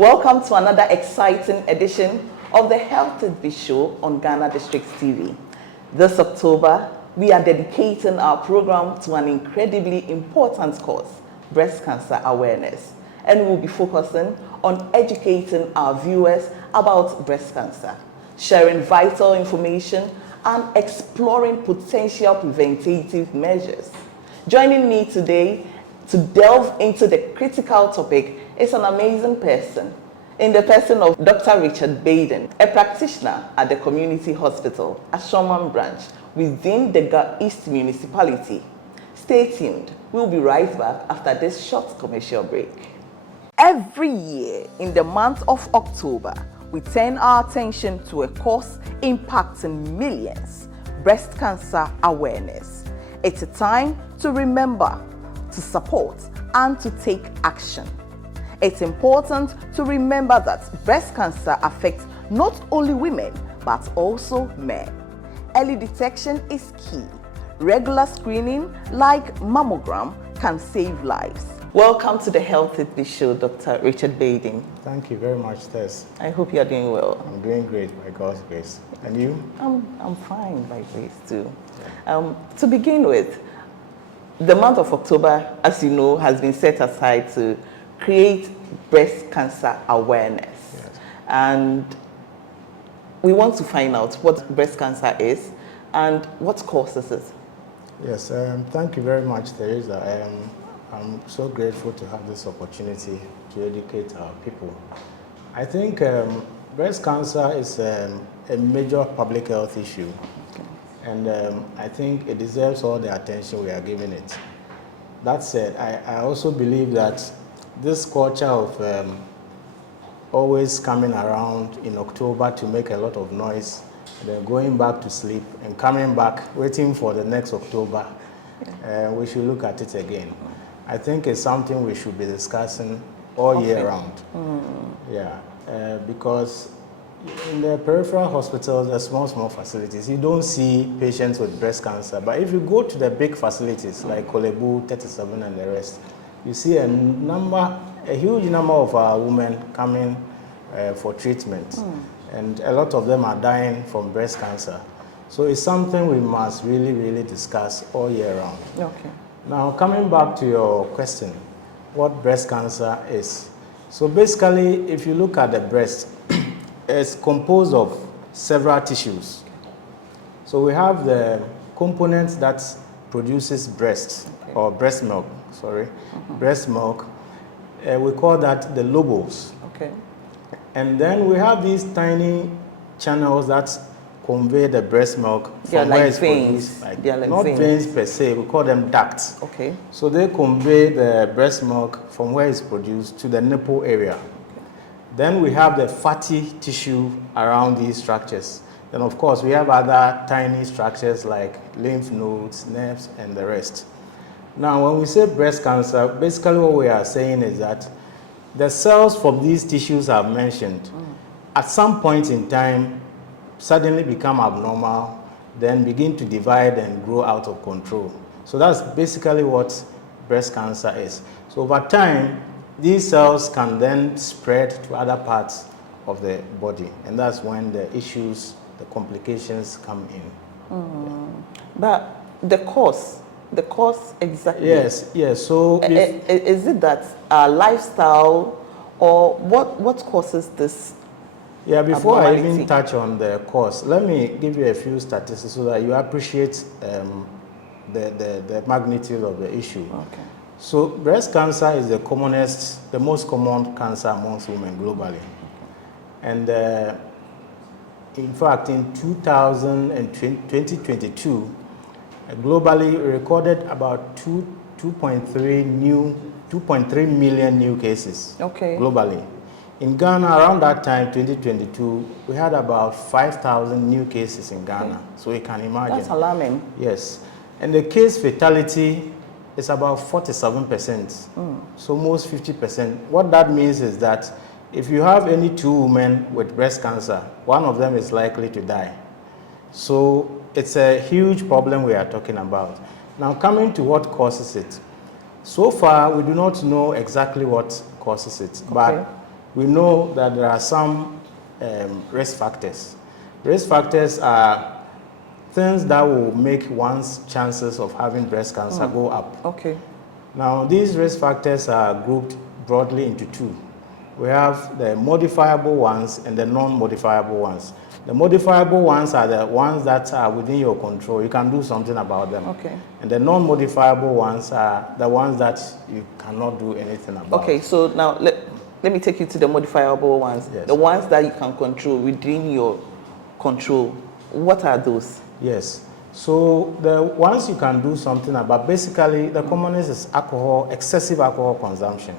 Welcome to another exciting edition of the Health It Show on Ghanadistricts TV. This October, we are dedicating our program to an incredibly important cause, breast cancer awareness. And we'll be focusing on educating our viewers about breast cancer, sharing vital information, and exploring potential preventative measures. Joining me today to delve into the critical topic is an amazing person, in the person of Dr. Richard Baden, a practitioner at the Community Hospital, Ashoman Branch, within the Ga East Municipality. Stay tuned. We'll be right back after this short commercial break. Every year in the month of October, we turn our attention to a cause impacting millions, breast cancer awareness. It's a time to remember, to support, and to take action. It's important to remember that breast cancer affects not only women, but also men. Early detection is key. Regular screening, like mammogram, can save lives. Welcome to the Health It Show, Dr. Richard Baden. Thank you very much, Tess. I hope you're doing well. I'm doing great, by God's grace. And you? I'm fine, by grace too. To begin with, the month of October, as you know, has been set aside to create breast cancer awareness. Yes. And we want to find out what breast cancer is and what causes it. Yes, thank you very much, Teresa. I'm so grateful to have this opportunity to educate our people. I think breast cancer is a major public health issue. Okay. And I think it deserves all the attention we are giving it. That said, I also believe that this culture of always coming around in October to make a lot of noise, then going back to sleep and coming back, waiting for the next October, we should look at it again. I think it's something we should be discussing all year round. Yeah, because in the peripheral hospitals, the small facilities, you don't see patients with breast cancer. But if you go to the big facilities like Kolebu, 37 and the rest, you see a huge number of our women coming for treatment. And a lot of them are dying from breast cancer. So it's something we must really discuss all year round. Okay. Now, coming back to your question, what breast cancer is. So basically, if you look at the breast, it's composed of several tissues. So we have the components that produces breast, or breast milk, breast milk. We call that the lobules. Okay. And then we have these tiny channels that convey the breast milk They're from where like it's veins. produced. They're like not veins. veins per se, we call them ducts. Okay. So they convey the breast milk from where it's produced to the nipple area. Then we have the fatty tissue around these structures. Then of course we have other tiny structures like lymph nodes, nerves, and the rest. Now when we say breast cancer, basically what we are saying is that the cells from these tissues I've mentioned, at some point in time, suddenly become abnormal, then begin to divide and grow out of control. So that's basically what breast cancer is. So over time, these cells can then spread to other parts of the body, and that's when the issues, the complications come in. But the cause exactly. Yes. So is it that our lifestyle, or what causes this? Yeah, before I even abnormality? touch on the cause, let me give you a few statistics so that you appreciate the magnitude of the issue. Okay. So breast cancer is the most common cancer amongst women globally. And in fact, in 2022, globally we recorded about 2.3 million new cases globally. In Ghana, around that time, 2022, we had about 5,000 new cases in Ghana. So you can imagine. That's alarming. Yes. And the case fatality is about 47%. So almost 50%. What that means is that if you have any two women with breast cancer, one of them is likely to die. So it's a huge problem we are talking about. Now coming to what causes it. So far, we do not know exactly what causes it, but we know that there are some risk factors. Risk factors are things that will make one's chances of having breast cancer go up. Okay. Now, these risk factors are grouped broadly into two. We have the modifiable ones and the non-modifiable ones. The modifiable ones are the ones that are within your control. You can do something about them. Okay. And the non-modifiable ones are the ones that you cannot do anything about. Okay, so now let me take you to the modifiable ones. Yes. The ones that you can control within your control. What are those? Yes. So the ones you can do something about, basically the commonest is alcohol, excessive alcohol consumption.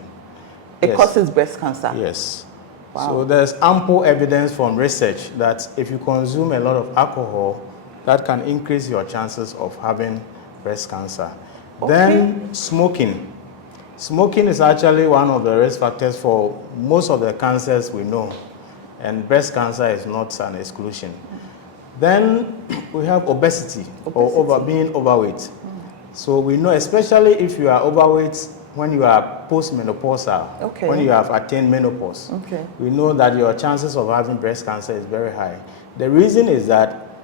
It causes breast cancer. Yes. Wow. So there's ample evidence from research that if you consume a lot of alcohol, that can increase your chances of having breast cancer. Okay. Then smoking. Smoking is actually one of the risk factors for most of the cancers we know, and breast cancer is not an exclusion. Then we have obesity. Or being overweight. So we know, especially if you are overweight when you are postmenopausal, Okay. when you have attained menopause, Okay. we know that your chances of having breast cancer is very high. The reason is that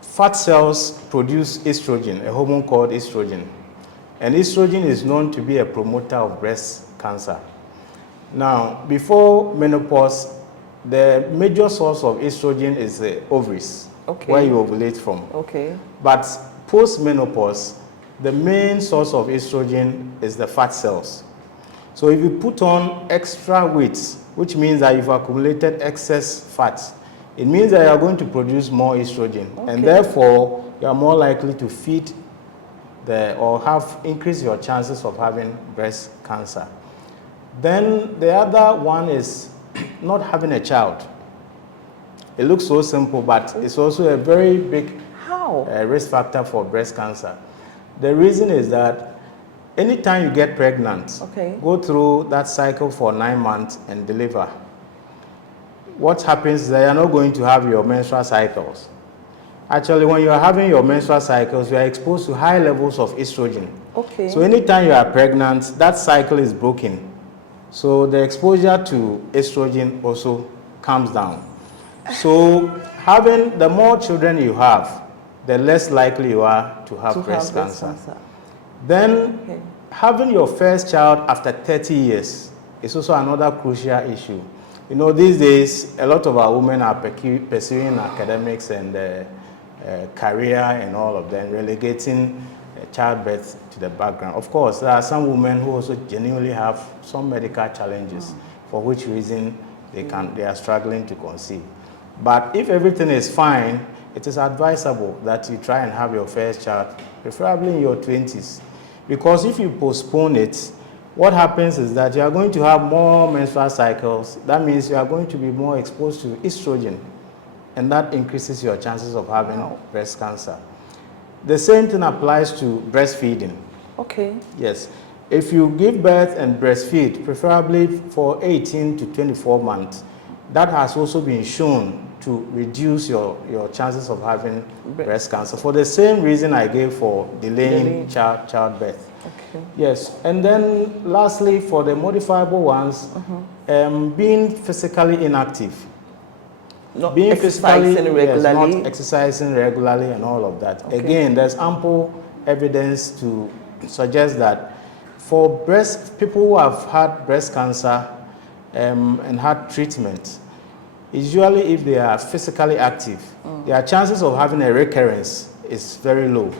fat cells produce estrogen, a hormone called estrogen. And estrogen is known to be a promoter of breast cancer. Now, before menopause, the major source of estrogen is the ovaries, Okay. where you ovulate from. Okay. But post-menopause, the main source of estrogen is the fat cells. So if you put on extra weight, which means that you've accumulated excess fat, it means that you are going to produce more estrogen. Okay. And therefore, you are more likely to feed or have increased your chances of having breast cancer. Then the other one is not having a child. It looks so simple, but it's also a very big risk factor for breast cancer. The reason is that anytime you get pregnant, go through that cycle for 9 months and deliver, what happens is that you're not going to have your menstrual cycles. Actually, when you are having your menstrual cycles, you are exposed to high levels of estrogen. Okay. So anytime you are pregnant, that cycle is broken. So the exposure to estrogen also comes down. So the more children you have, the less likely you are to have breast cancer. Then having your first child after 30 years is also another crucial issue. You know, these days, a lot of our women are pursuing academics and career and all of them, relegating childbirth to the background. Of course, there are some women who also genuinely have some medical challenges, for which reason they are struggling to conceive. But if everything is fine, it is advisable that you try and have your first child, preferably in your 20s. Because if you postpone it, what happens is that you are going to have more menstrual cycles. That means you are going to be more exposed to estrogen, and that increases your chances of having breast cancer. The same thing applies to breastfeeding. Okay. Yes. If you give birth and breastfeed, preferably for 18 to 24 months, that has also been shown to reduce your chances of having breast cancer for the same reason I gave for delaying childbirth. Okay. Yes. And then lastly, for the modifiable ones, being physically inactive. Not exercising regularly. Not exercising regularly and all of that. Okay. Again, there's ample evidence to suggest that for people who have had breast cancer and had treatment, usually if they are physically active, their chances of having a recurrence is very low.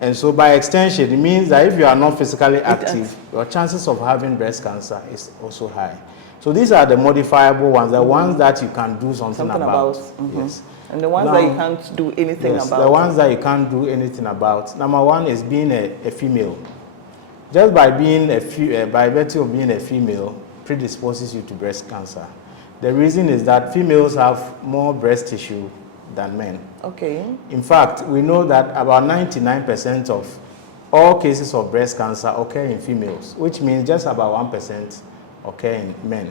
And so by extension, it means that if you are not physically active, your chances of having breast cancer is also high. So these are the modifiable ones, the ones that you can do something about. Yes. And the ones that you can't do anything about. The ones that you can't do anything about. Number one is being a female. Just by virtue of being a female predisposes you to breast cancer. The reason is that females have more breast tissue than men. Okay. In fact, we know that about 99% of all cases of breast cancer occur in females, which means just about 1% occur in men.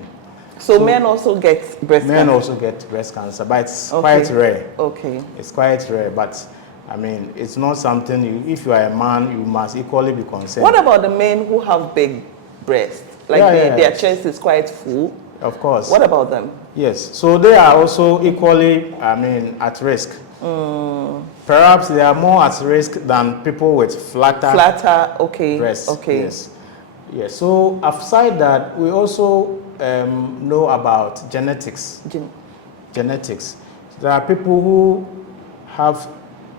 So men also get breast cancer? Men also get breast cancer, but it's quite rare. Okay. It's quite rare, but I mean, it's not something if you are a man, you must equally be concerned. What about the men who have big breasts? Like Yeah, their chest is quite full. Of course. What about them? Yes, so they are also equally, at risk. Perhaps they are more at risk than people with flatter Okay. breasts. Okay. Yes. Yes. So aside that, we also know about genetics. Genetics. There are people who have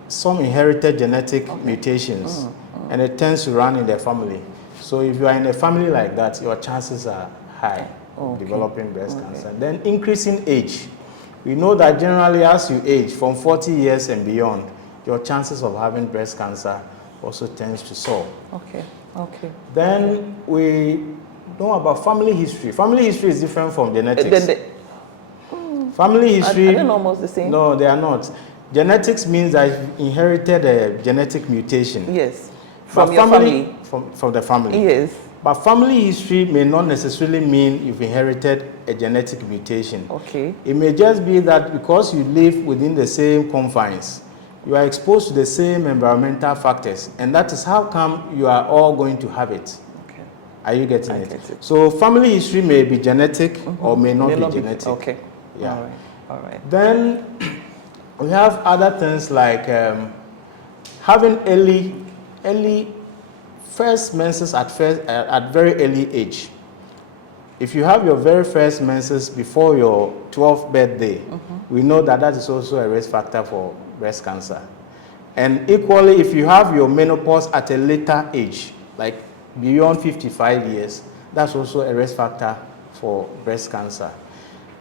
some inherited genetic mutations, and it tends to run in their family. So if you are in a family like that, your chances are high of developing breast cancer. Then increasing age. We know that generally as you age, from 40 years and beyond, your chances of having breast cancer also tends to soar. Okay. Okay. Then we know about family history. Family history is different from genetics. Family history... Are they almost the same? No, they are not. Genetics means that you inherited a genetic mutation. Yes. From your family? From the family. Yes. But family history may not necessarily mean you've inherited a genetic mutation. Okay. It may just be that because you live within the same confines, you are exposed to the same environmental factors, and that is how come you are all going to have it. Okay. Are you getting it? Get it? So family history may be genetic or may not be genetic. Okay. Yeah. All right. All right. Then we have other things like having early first menses at very early age. If you have your very first menses before your 12th birthday, we know that that is also a risk factor for breast cancer. And equally, if you have your menopause at a later age, like beyond 55 years, that's also a risk factor for breast cancer.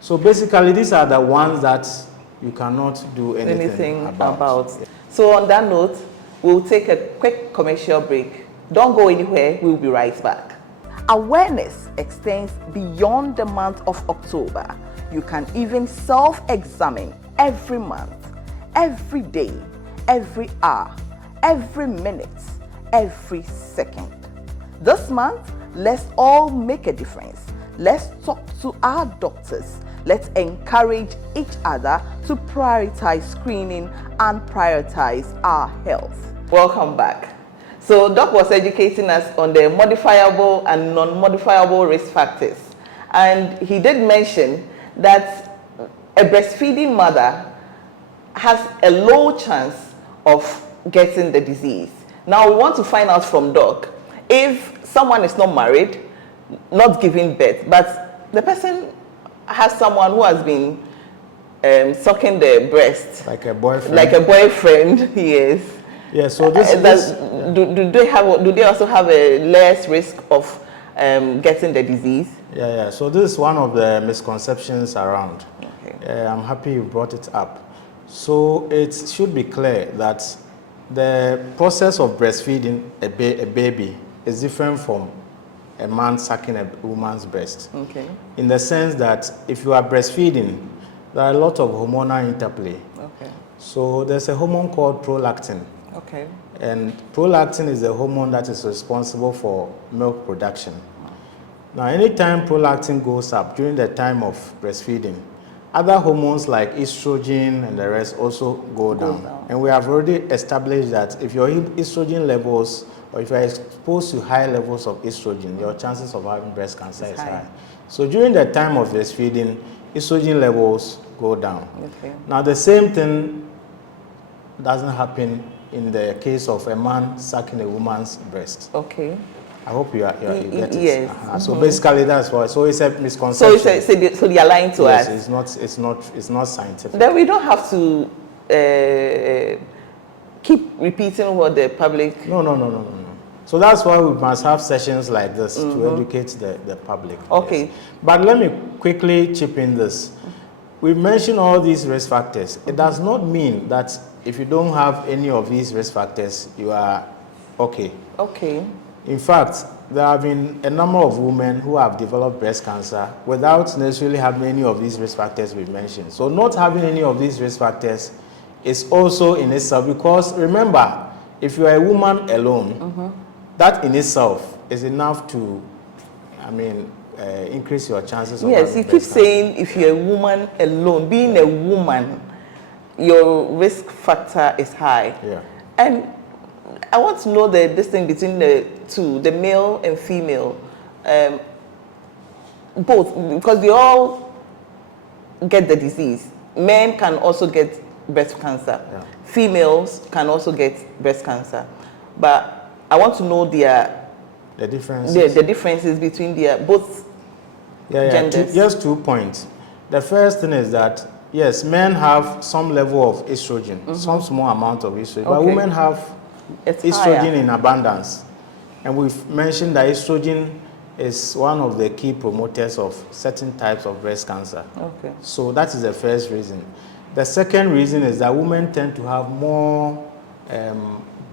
So basically, these are the ones that you cannot do anything about. So on that note, we'll take a quick commercial break. Don't go anywhere, we'll be right back. Awareness extends beyond the month of October. You can even self-examine every month, every day, every hour, every minute, every second. This month, let's all make a difference. Let's talk to our doctors. Let's encourage each other to prioritize screening and prioritize our health. Welcome back. So Doc was educating us on the modifiable and non-modifiable risk factors. And he did mention that a breastfeeding mother has a low chance of getting the disease. Now we want to find out from Doc if someone is not married, not giving birth, but the person has someone who has been sucking the breast. Like a boyfriend. Like a boyfriend, yes. Yeah, so do they also have a less risk of getting the disease? Yeah. So this is one of the misconceptions around. Okay. I'm happy you brought it up. So it should be clear that the process of breastfeeding a baby is different from a man sucking a woman's breast. Okay. In the sense that if you are breastfeeding, there are a lot of hormonal interplay. Okay. So there's a hormone called prolactin. Okay. And prolactin is the hormone that is responsible for milk production. Now, anytime prolactin goes up during the time of breastfeeding, other hormones like estrogen and the rest also go down. And we have already established that if your estrogen levels, or if you are exposed to high levels of estrogen, your chances of having breast cancer is high. So during the time of breastfeeding, estrogen levels go down. Okay. Now, the same thing doesn't happen in the case of a man sucking a woman's breast. Okay. I hope you get it. Yes. So basically, that's why. So it's a misconception. So they are lying to us. It's not scientific. Then we don't have to keep repeating what the public. No. So that's why we must have sessions like this to educate the public. Okay. Yes. But let me quickly chip in this. We mentioned all these risk factors. It does not mean that if you don't have any of these risk factors, you are okay. Okay. In fact, there have been a number of women who have developed breast cancer without necessarily having any of these risk factors we've mentioned. So not having any of these risk factors is also in itself, because remember, if you are a woman alone, that in itself is enough to, increase your chances of having Yes, you breast keep cancer. saying if you're a woman alone, being a woman, your risk factor is high. Yeah. And I want to know the distinction between the two, the male and female. Both, because they all get the disease. Men can also get breast cancer. Yeah. Females can also get breast cancer. But I want to know the differences. the differences between both genders. Just 2 points. The first thing is that, yes, men have some level of estrogen, some small amount of estrogen, but women have estrogen higher in abundance. And we've mentioned that estrogen is one of the key promoters of certain types of breast cancer. Okay. So that is the first reason. The second reason is that women tend to have more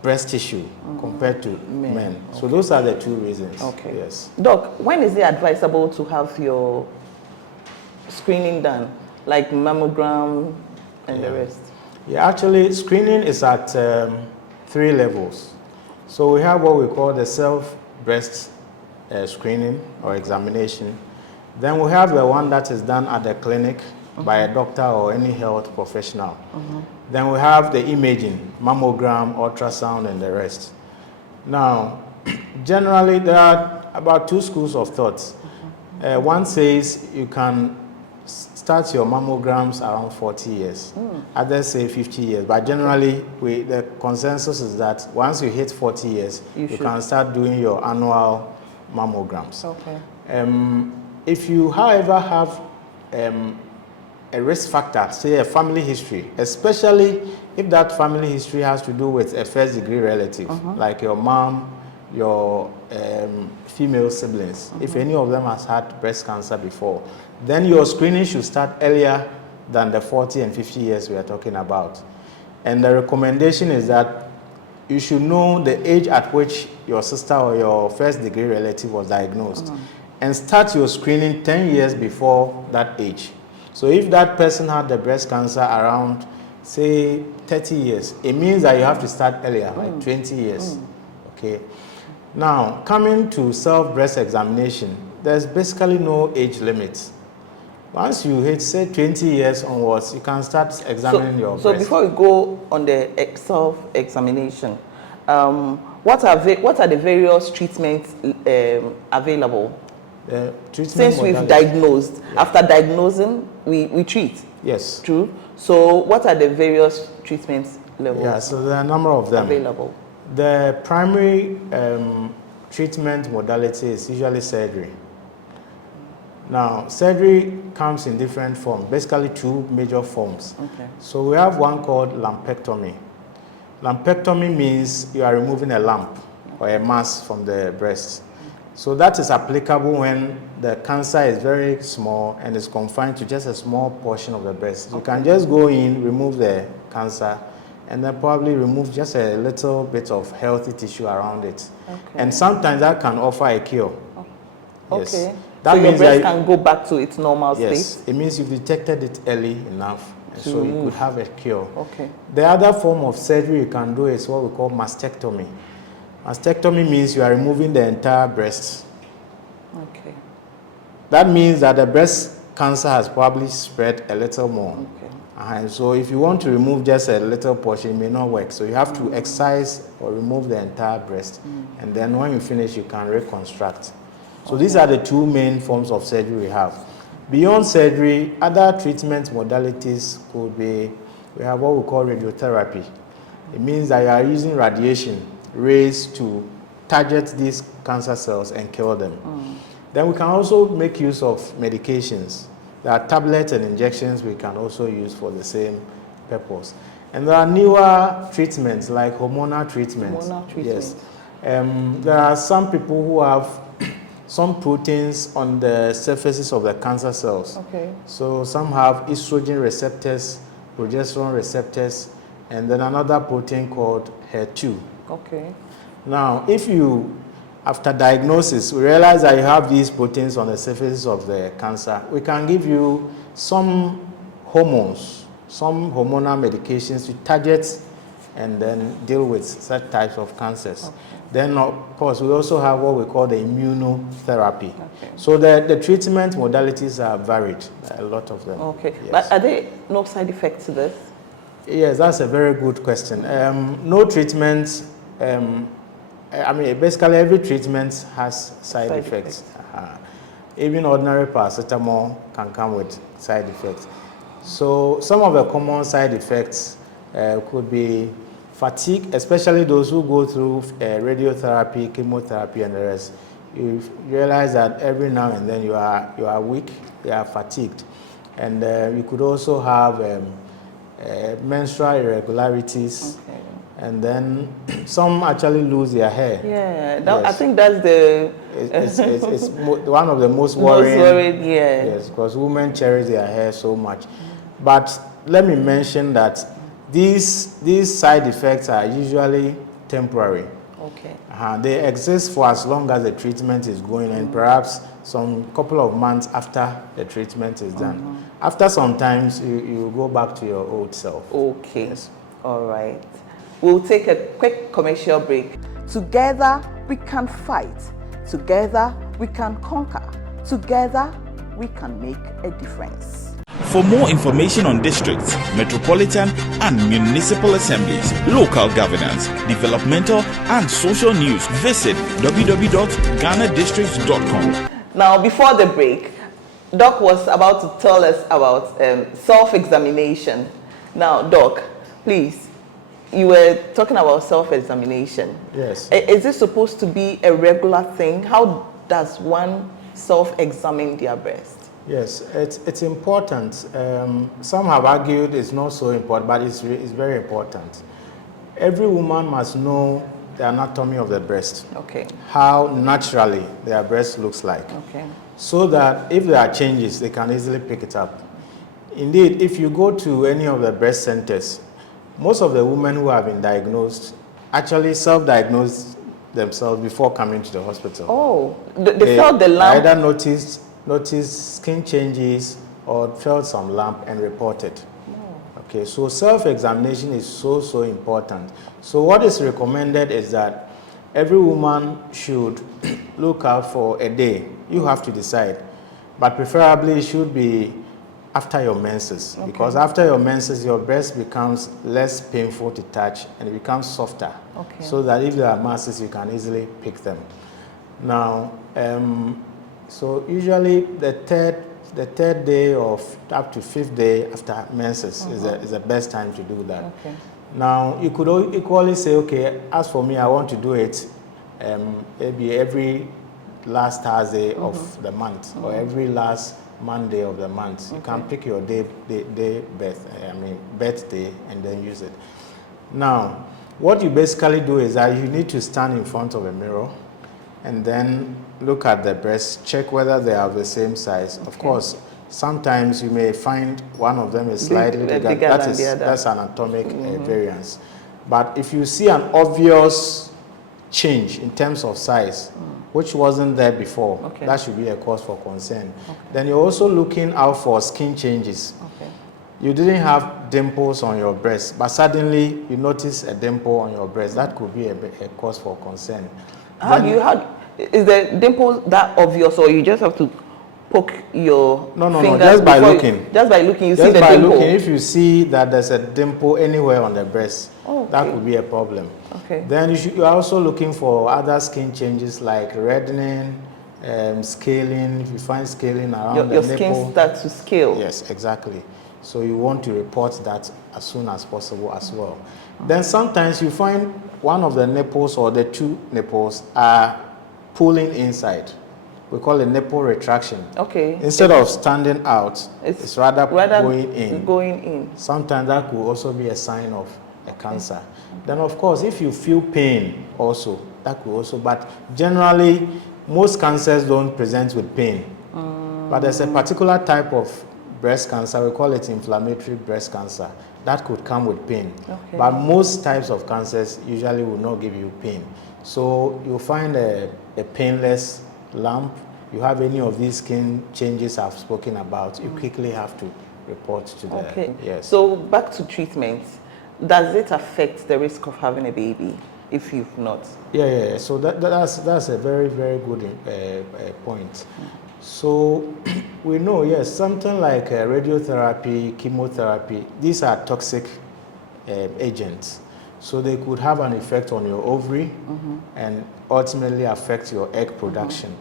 breast tissue compared to men. Okay. So those are the 2 reasons. Okay. Yes. Doc, when is it advisable to have your screening done, like mammogram and the rest? Yeah, actually, screening is at 3 levels. So we have what we call the self-breast screening or examination. Then we have the one that is done at the clinic by a doctor or any health professional. Then we have the imaging, mammogram, ultrasound, and the rest. Now, generally, there are about 2 schools of thought. One says you can start your mammograms around 40 years. Others say 50 years. But generally, the consensus is that once you hit 40 years, you can start doing your annual mammograms. Okay. If you, however, have a risk factor, say a family history, especially if that family history has to do with a first-degree relative, like your mom, your female siblings, if any of them has had breast cancer before, then your screening should start earlier than the 40 and 50 years we are talking about. And the recommendation is that you should know the age at which your sister or your first-degree relative was diagnosed and start your screening 10 years before that age. So if that person had the breast cancer around, say, 30 years, it means that you have to start earlier, like 20 years. Okay. Now, coming to self-breast examination, there's basically no age limit. Once you hit, say, 20 years onwards, you can start examining your breast. So before we go on the self-examination, what are the various treatments available? Since we've diagnosed, after diagnosing, we treat. Yes. True. So what are the various treatments levels? Yeah, so there are a number of them available. The primary treatment modality is usually surgery. Now, surgery comes in different forms, basically 2 major forms. Okay. So we have one called lumpectomy. Lumpectomy means you are removing a lump or a mass from the breast. So that is applicable when the cancer is very small and is confined to just a small portion of the breast. You can just go in, remove the cancer, and then probably remove just a little bit of healthy tissue around it. Okay. And sometimes that can offer a cure. Okay. Yes. That so means your breast can go back to its normal state? Yes. It means you've detected it early enough, and so you could have a cure. Okay. The other form of surgery you can do is what we call mastectomy. Mastectomy means you are removing the entire breast. Okay. That means that the breast cancer has probably spread a little more. Okay. And so if you want to remove just a little portion, it may not work. So you have to excise or remove the entire breast. And then when you finish, you can reconstruct. So these are the 2 main forms of surgery we have. Beyond surgery, other treatment modalities could be, we have what we call radiotherapy. It means that you are using radiation rays to target these cancer cells and kill them. Then we can also make use of medications. There are tablets and injections we can also use for the same purpose. And there are newer treatments like hormonal treatments. Yes. There are some people who have some proteins on the surfaces of the cancer cells. Okay. So some have estrogen receptors, progesterone receptors, and then another protein called HER2. Okay. Now, if you, after diagnosis, we realize that you have these proteins on the surface of the cancer, we can give you some hormones, some hormonal medications to target and then deal with such types of cancers. Okay. Then, of course, we also have what we call the immunotherapy. Okay. So the treatment modalities are varied, a lot of them. Okay. Yes. But are there no side effects to this? Yes, that's a very good question. No treatments. I mean, basically every treatment has side effects. even ordinary paracetamol can come with side effects. So some of the common side effects could be fatigue, especially those who go through radiotherapy, chemotherapy, and the rest. You realize that every now and then you are weak, you are fatigued. And you could also have menstrual irregularities. Okay. And then some actually lose their hair. Yeah, Yes. I think that's the... It's one of the most worrying. Most worried, yeah. Yes, because women cherish their hair so much. But let me mention that these side effects are usually temporary. Okay. They exist for as long as the treatment is going, and perhaps some couple of months after the treatment is done. After some time, you go back to your old self. Okay. Yes. All right. We'll take a quick commercial break. Together we can fight. Together we can conquer. Together we can make a difference. For more information on districts, metropolitan and municipal assemblies, local governance, developmental and social news, visit www.ghanadistricts.com. Now, before the break, Doc was about to tell us about self-examination. Now, Doc, please, you were talking about self-examination. Yes. Is this supposed to be a regular thing? How does one self-examine their breast? Yes, it's important. Some have argued it's not so important, but it's very important. Every woman must know the anatomy of the breast. Okay. How naturally their breast looks like. Okay. So that if there are changes, they can easily pick it up. Indeed, if you go to any of the breast centers, most of the women who have been diagnosed actually self-diagnose themselves before coming to the hospital. Oh, they felt the lump. Either noticed skin changes or felt some lump and reported. Okay, so self-examination is so important. So what is recommended is that every woman should look out for a day. You have to decide, but preferably it should be after your menses, because after your menses your breast becomes less painful to touch and it becomes softer, so that if there are masses you can easily pick them. Now, so usually the third day of up to 5th day after menses is the best time to do that. Okay. Now you could equally say, okay, as for me, I want to do it maybe every last Thursday of the month or every last Monday of the month. You can pick your birthday and then use it. Now, what you basically do is that you need to stand in front of a mirror and then look at the breasts, check whether they are the same size. Of course, sometimes you may find one of them is slightly bigger. That's anatomic variance. But if you see an obvious change in terms of size, which wasn't there before, that should be a cause for concern. Then you're also looking out for skin changes. You didn't have dimples on your breast, but suddenly you notice a dimple on your breast. That could be a cause for concern. Is the dimple that obvious, or you just have to poke your No, just by looking. Just by looking, you just see the by dimple. Looking, if you see that there's a dimple anywhere on the breast, that could be a problem. Then you are also looking for other skin changes like reddening, scaling. If you find scaling around your the skin nipple, starts to scale. Yes, exactly. So you want to report that as soon as possible as well. Then sometimes you find one of the nipples or the two nipples are pulling inside. We call it nipple retraction. Instead of standing out, it's rather going in. Sometimes that could also be a sign of a cancer. Then of course, if you feel pain also, that could also, but generally, most cancers don't present with pain. But there's a particular type of breast cancer, we call it inflammatory breast cancer, that could come with pain. But most types of cancers usually will not give you pain. So you'll find a painless lump, you have any of these skin changes I've spoken about, you quickly have to report to the... Yes. So back to treatment, does it affect the risk of having a baby if you've not? Yeah. So that's a very, very good point. So we know, yes, something like radiotherapy, chemotherapy, these are toxic agents. So they could have an effect on your ovary and ultimately affect your egg production.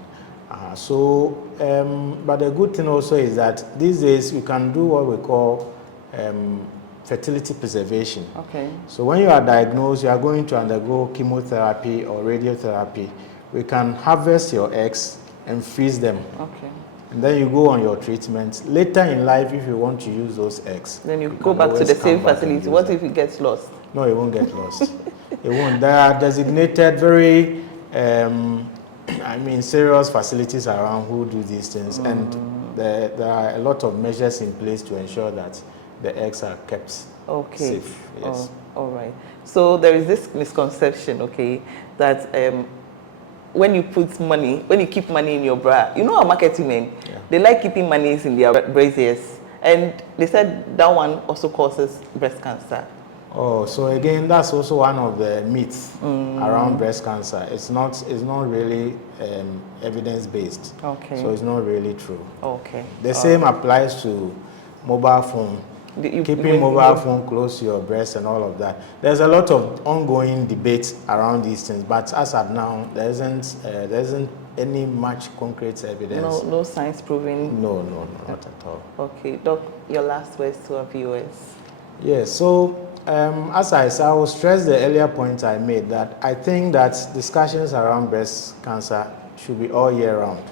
But the good thing also is that these days we can do what we call fertility preservation. Okay. So when you are diagnosed, you are going to undergo chemotherapy or radiotherapy, we can harvest your eggs and freeze them. Okay. And then you go on your treatment. Later in life, if you want to use those eggs, then you go back to the same facility. What if it gets lost? No, it won't get lost. It won't. There are designated, very, serious facilities around who do these things, and there are a lot of measures in place to ensure that the eggs are kept safe. Yes. Oh, all right. So there is this misconception, okay, that when you keep money in your bra, you know our marketing men, they like keeping money in their braziers, and they said that one also causes breast cancer. Oh, so again, that's also one of the myths around breast cancer. It's not really evidence-based. Okay. So it's not really true. Okay. The same applies to mobile phone. Keeping mobile phone close to your breast and all of that. There's a lot of ongoing debate around these things, but as of now, there isn't any much concrete evidence. No science proving. No, not at all. Okay, Doc, your last words to our viewers. Yes. So as I said, I will stress the earlier point I made that I think that discussions around breast cancer should be all year round.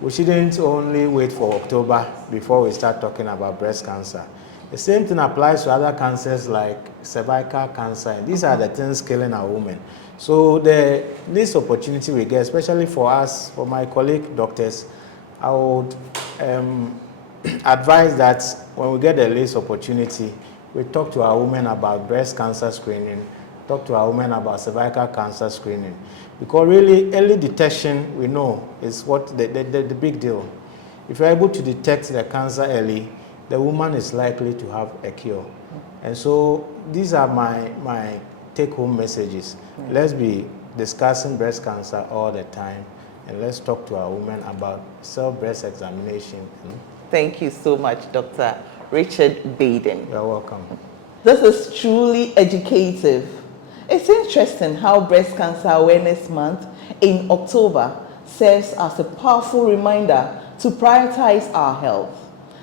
We shouldn't only wait for October before we start talking about breast cancer. The same thing applies to other cancers like cervical cancer. And these are the things killing our women. So this opportunity we get, especially for us, for my colleague doctors, I would advise that when we get the least opportunity, we talk to our women about breast cancer screening, talk to our women about cervical cancer screening. Because really, early detection, we know, is what the big deal. If you're able to detect the cancer early, the woman is likely to have a cure. And so these are my take-home messages. Let's be discussing breast cancer all the time, and let's talk to our women about self-breast examination. Thank you so much, Dr. Richard Baden. You're welcome. This is truly educative. It's interesting how Breast Cancer Awareness Month in October serves as a powerful reminder to prioritize our health.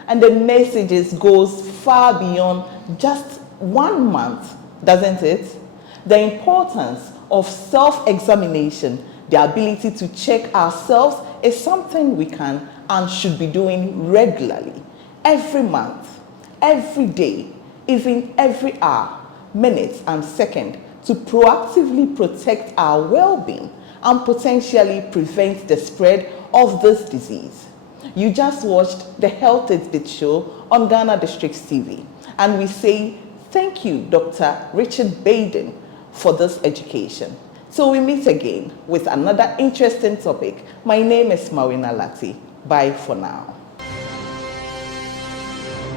And the messages goes far beyond just 1 month, doesn't it? The importance of self-examination, the ability to check ourselves, is something we can and should be doing regularly, every month, every day, even every hour, minute, and second, to proactively protect our well-being and potentially prevent the spread of this disease. You just watched the Health Is Bit show on Ghanadistricts TV, and we say thank you, Dr. Richard Baden, for this education. So we meet again with another interesting topic. My name is Marina Lati. Bye for now.